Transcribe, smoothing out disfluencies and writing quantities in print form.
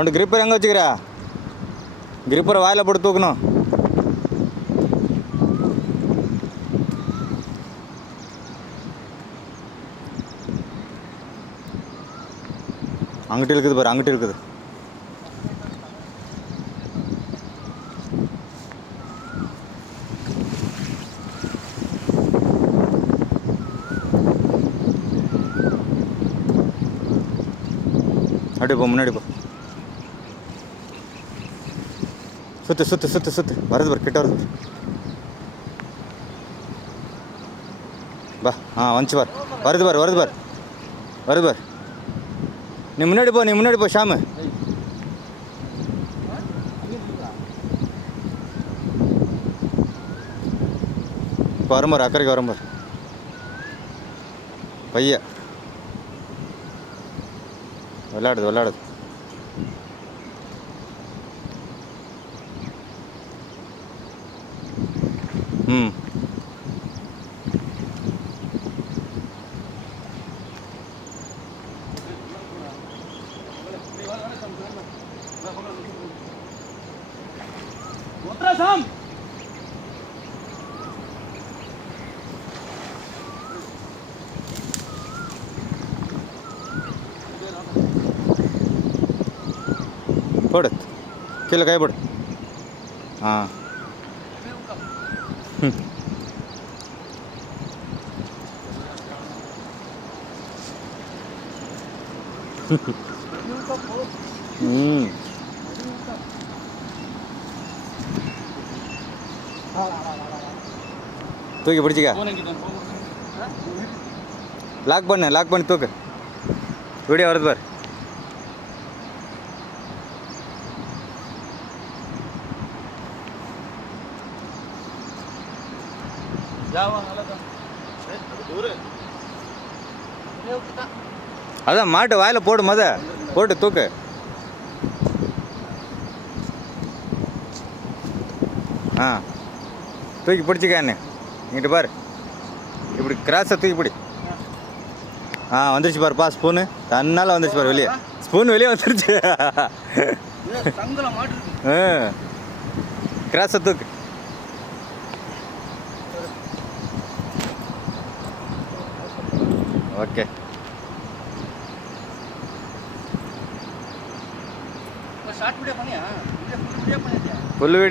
ஒன்று கிரிப்பர் எங்கே வச்சுக்கிறா? கிரிப்பரை வாயில் போட்டு தூக்கணும். அங்கிட்டு இருக்குது பாரு, அங்கிட்டு இருக்குது. அப்படியே போ, முன்னாடி போ. சுத்து சுத்து சுத்து சுத்து. வருது பாரு, கிட்ட வருது பா. வந்துச்சு பார், வருது பார், வருது பார், வருது பார். நீ முன்னாடி போ, நீ முன்னாடி போ ஷாமு. இப்போ வரும்பார், அக்கறைக்கு வரும்பார் பைய. விளையாடுது விளையாடுது. ம் போடு, கீழே கை போடு. தூக்கி பிடிச்சிக்க. லாக் பண்ணி தூக்கு. வீடியோ வருது பார். அதான் மாட்டு வாயில் போடு, போட்டு தூக்கு. தூக்கி பிடிச்சிக்கான்னு இங்கிட்டு பாரு. இப்படி கிராஸை தூக்கி பிடி. வந்துருச்சு பாருப்பா ஸ்பூனு. தன்னால் வந்துருச்சு பாரு வெளியே. ஸ்பூன் வெளியே வந்துருச்சு. கிராஸை தூக்கு. ஓகே. Full video